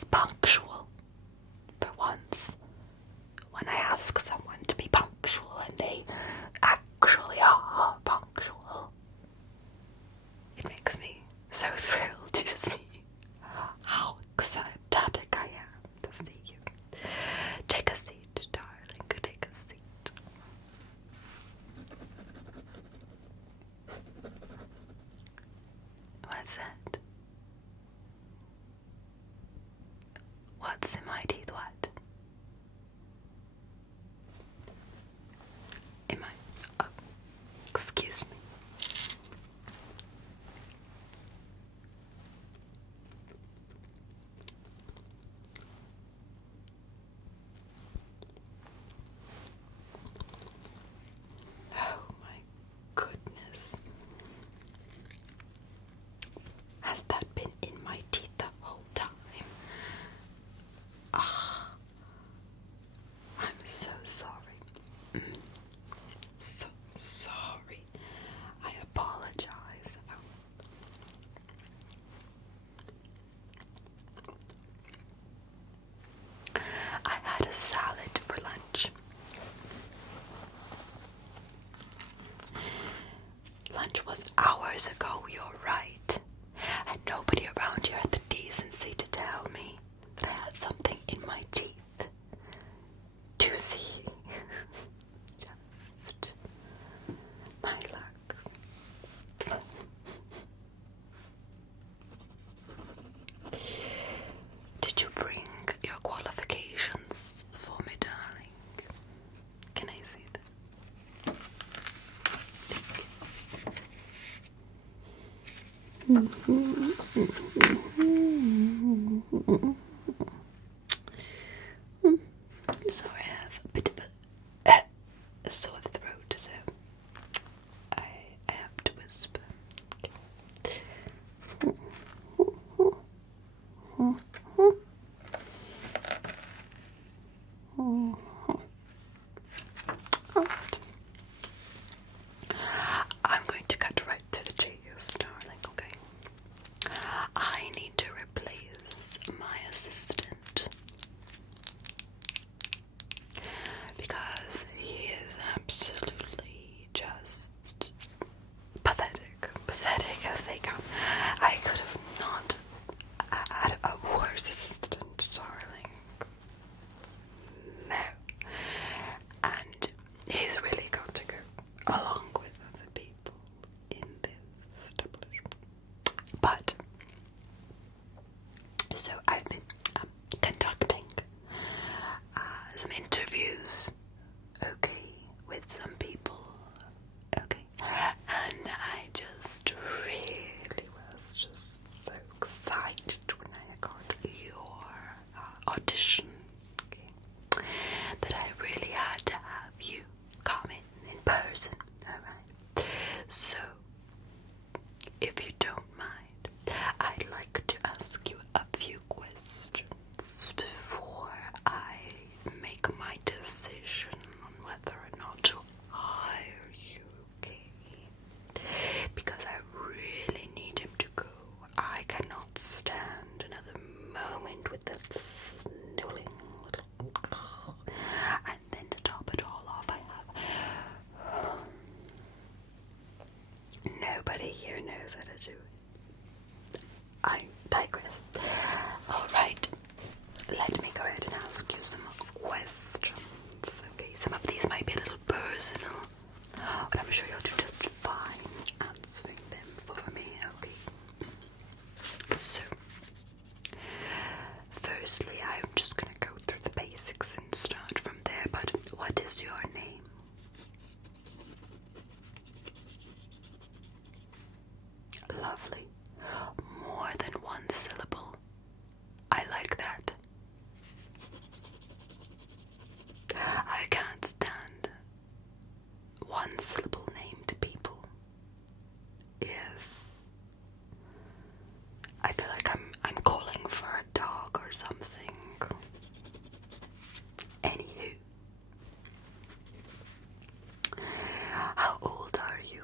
is punctual. For once, when I ask someone to be punctual and they actually are punctual, it makes me so thrilled to see how ecstatic I am to see you. Take a seat, darling, take a seat. What's that? What's in my teeth? What? In my... Oh, excuse me. Oh my goodness. Has that been in my teeth the whole time? Ah, I'm so sorry. So sorry. I apologize. I had a salad for lunch. Lunch was hours ago, you're right. And nobody around here had the decency to tell me that I had something in my teeth. To see. Just my luck. Did you bring your qualifications for me, darling? Can I see them? Sorry, I have a bit of a sore throat, so I have to whisper. Alright. I'm going to cut right to the chase, darling, okay? I need to replace my assistant because he is absolutely just pathetic as they come. I could have not had a worse assistant, darling. No. And he's really got to go along with other people in this establishment. But, so I've been conducting some interviews, okay, with some people, okay, and I just really was just so excited when I got your audition, okay, that I really had to have you come in person, alright? So, if you don't mind, I'd like to ask you a few questions before I make my decision on whether or not to hire you, okay? Because I really need him to go. I cannot stand another moment with that sniveling little... And then to top it all off, I have... Nobody here knows how to do it. I digress. Alright, let me go ahead and ask you some questions. Okay, some of these might be a little personal, but I'm sure you'll do just fine answering them for me, okay? So, firstly, I'm just gonna go through the basics and start from there, but what is your name? Lovely. More than one syllable. I like that. I can't stand one syllable named people. Yes. I feel like I'm calling for a dog or something. Anywho. How old are you?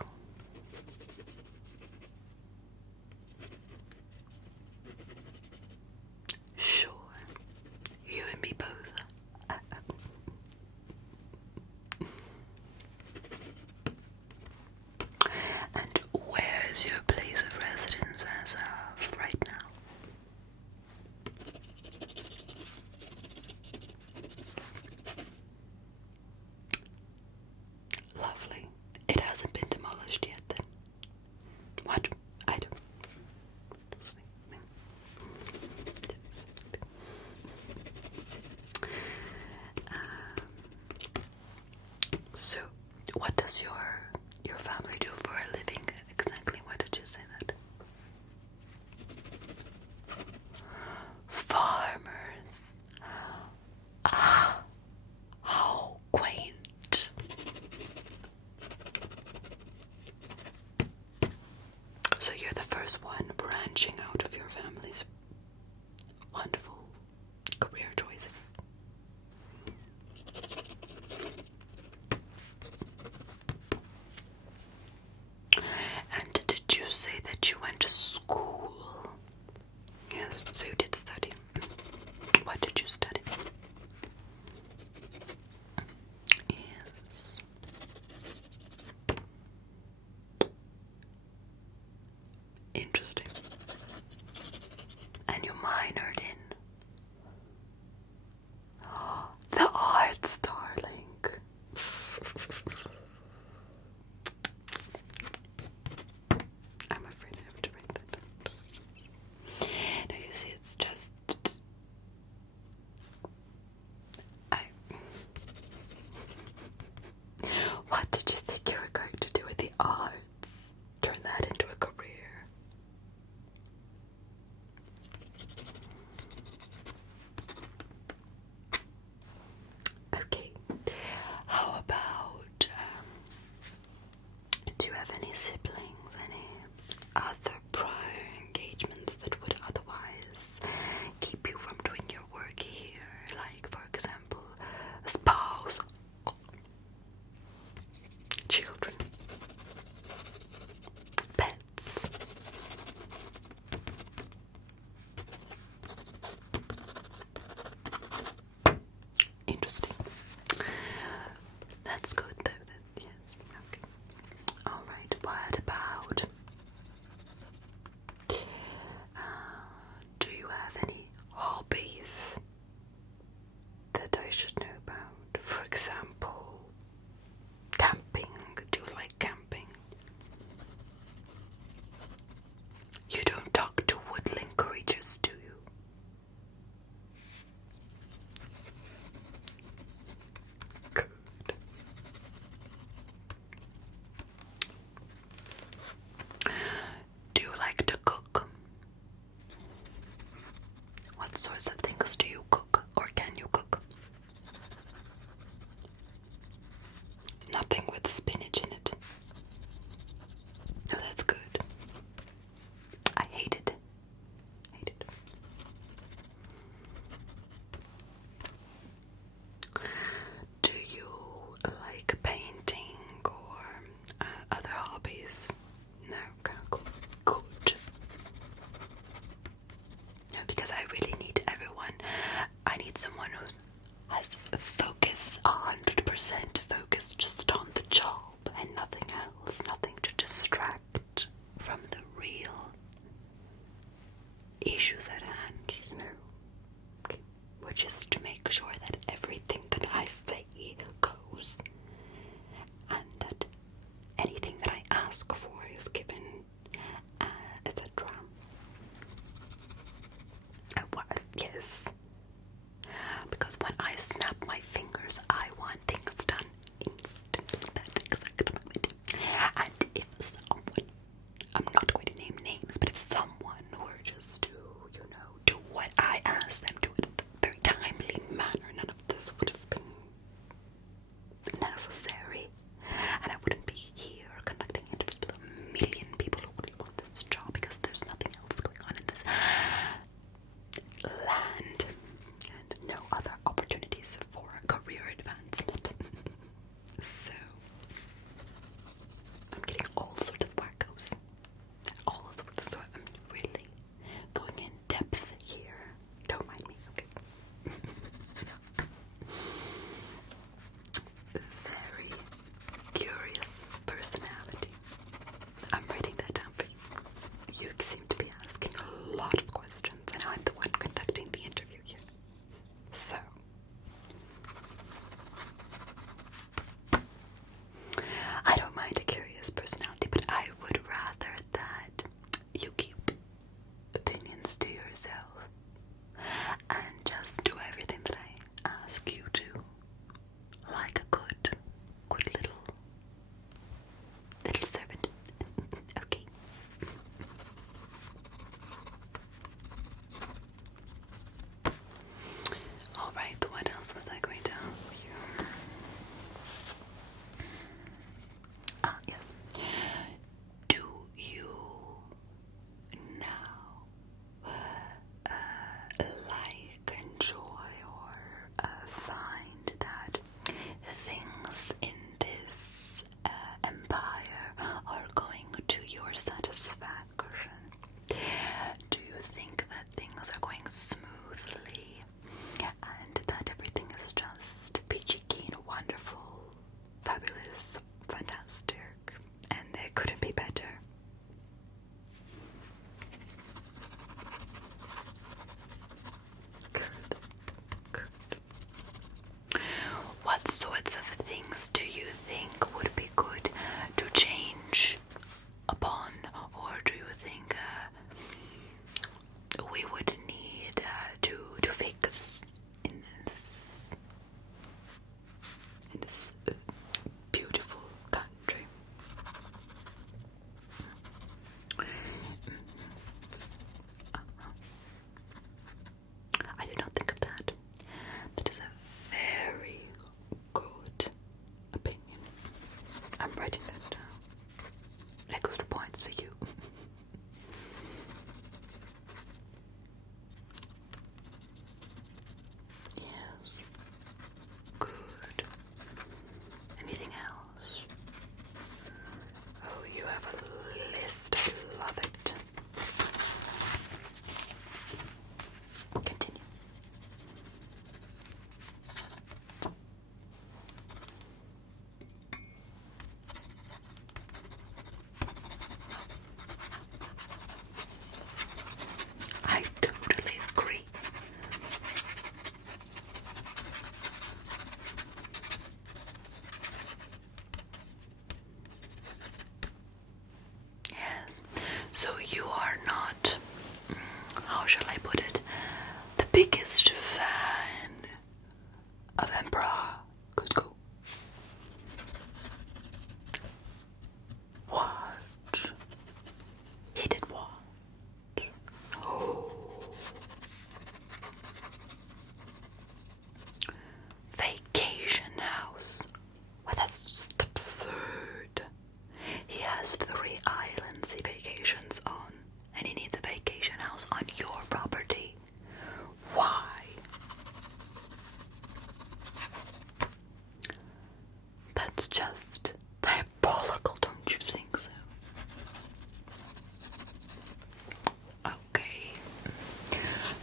Sure. What does your family do for a living exactly? Why did you say that? Farmers. Ah, how quaint. So you're the first one branching out of your family's wonderful career choices. And did you say that you went to school? Yes, so you did study. What did you study? Yes. Interesting. And you minored in the arts, darling. I'm afraid I have to write that down. No, you see, it's just what did you think you were going to do with the arts? Turn that into a career? Okay. How about, do you have any siblings, any other prior engagements that would otherwise keep you from doing your work here? Like, for example, a spouse, children, pets. Interesting. That's good though. Yes. Okay. All right. What about? Do you have any hobbies that I should know about? For example, camping. Do you like camping? You don't talk to woodland creatures, do you? Good. Do you like to cook? What sorts of things do you cook, or can you cook? Nothing with spinach in it. No, that's good. I hate it. Hate it. Do you like painting or other hobbies? No, okay, cool. Good. No, because I really need everyone. I need someone who has focus, 100% focus just on the job and nothing else, nothing to distract from the real issues at hand, you know. Okay. Which is to make sure that everything that I say goes, and that anything that I ask for is given, etc. Yes. Because when I snap my fingers, I want things done instantly, that exact moment. And if someone, I'm not going to name names, but if someone were just to, you know,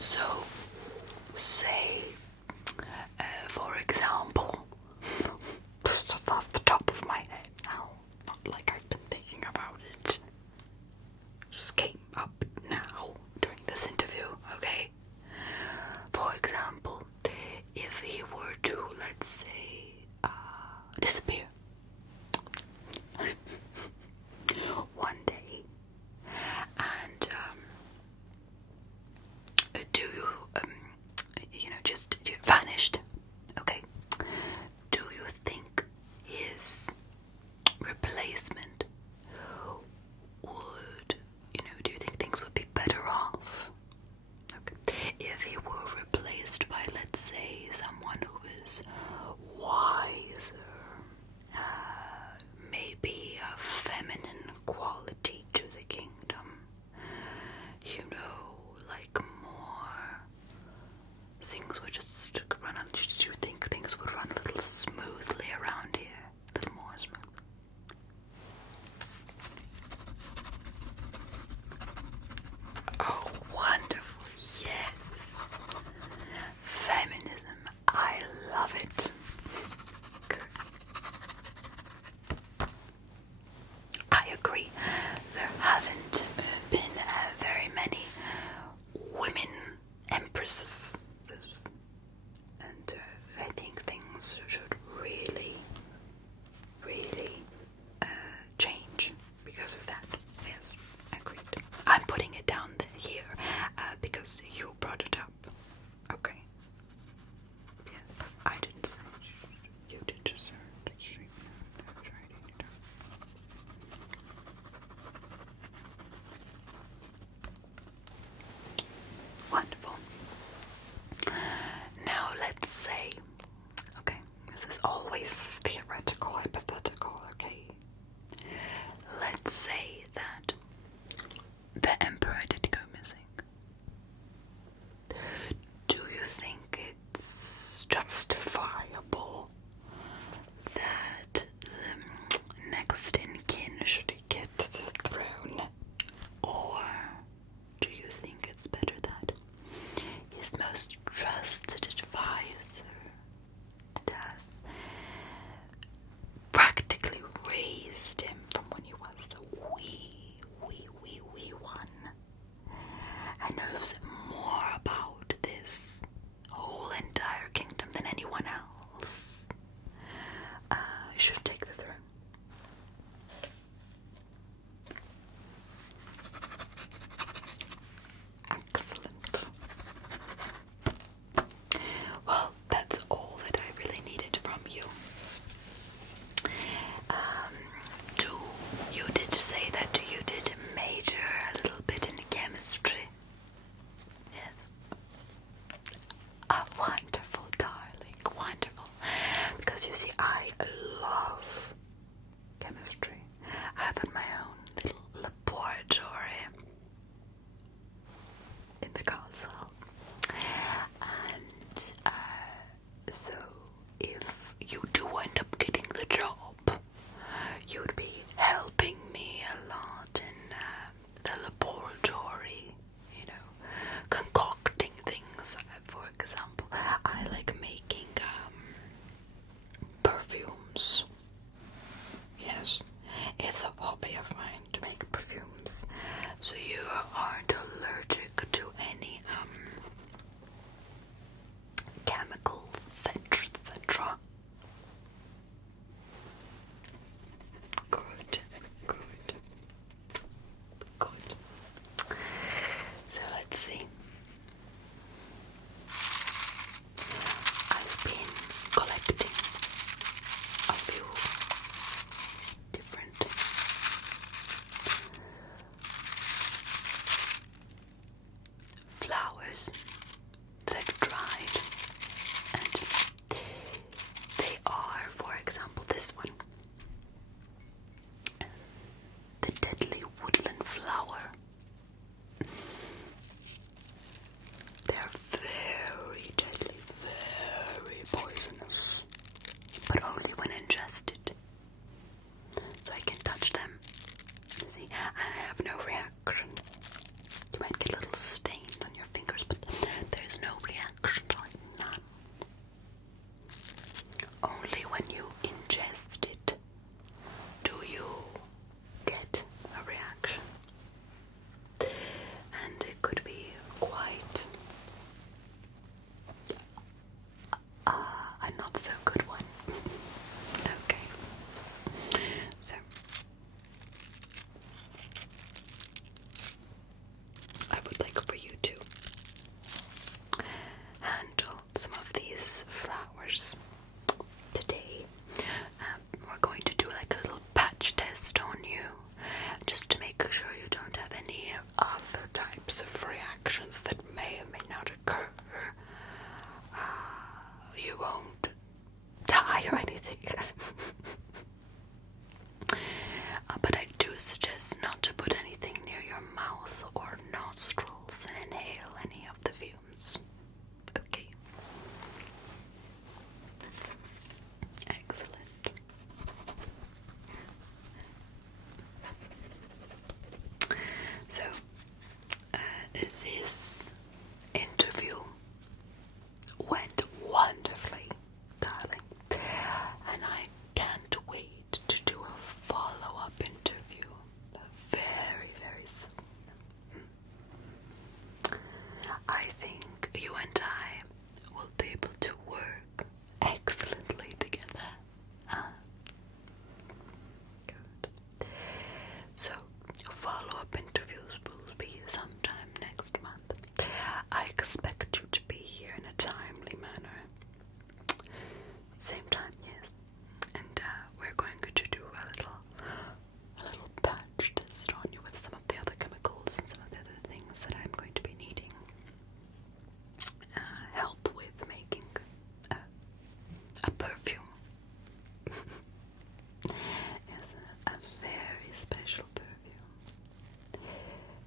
So, say, for example, just off the top of my head now, not like I've been thinking about it, just came up now during this interview, okay? For example, if he were to, let's say, disappear one day, and just vanished, okay? Do you think his replacement would, do you think things would be better off? Okay. If he were replaced by, let's say, someone who is wiser, maybe a feminine quality to the kingdom, like more things would just run on. Do you think things would run a little smoothly around here? A little more smooth? Oh, wonderful, yes. Feminism, I love it. Good. I agree. There haven't been very many women empresses, and I think things should really change because of that. Yes, agreed. I'm putting it down here because you brought it up. Okay. Yes, I didn't say you did just wonderful. Now let's say, okay, this is always theoretical, hypothetical, okay? Let's say that the emperor did go missing. Do you think it's justifiable that the next in kin should get the throne? Or do you think it's better that his most trusted advisor has practically raised him from when he was a wee one, and knows more about this whole entire kingdom than anyone else, should take the throne? Excellent. Well, that's all that I really needed from you. You did say that you did major a little bit in chemistry. Yes. Wonderful, darling, wonderful. Because you see, I love chemistry. I have my own little laboratory in the castle. And so if you do end up getting the job, you'd be helping me a lot in the laboratory, concocting things. For example, I like making perfumes. Yes, it's a hobby of mine to make perfumes. So you aren't allergic to any so good one. Okay. So I would like for you to handle some of these flowers today. We're going to do like a little patch test on you, just to make sure you don't have any other types of reactions that may or may not occur. You won't die or anything. But I do suggest not to put anything near your mouth or nostrils and inhale any of the fumes. Okay. Excellent. So, this interview went wonderfully, darling, and I can't wait to do a follow-up interview very, very soon. I think you and I will be able to work excellently together. Huh? Good. So, follow-up interviews will be sometime next month. I expect you to be here in a timely manner. Same time, yes. And we're going to do a little patch test on you with some of the other chemicals and some of the other things that I'm going to be needing help with making a perfume. It's a very special perfume.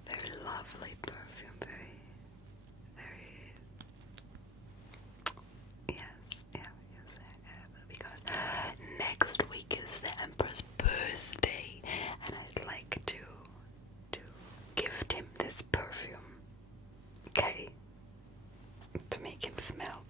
Very lovely perfume. Very, yes, because next week is the Emperor's birthday, and I'd like to gift him this perfume, okay? To make him smell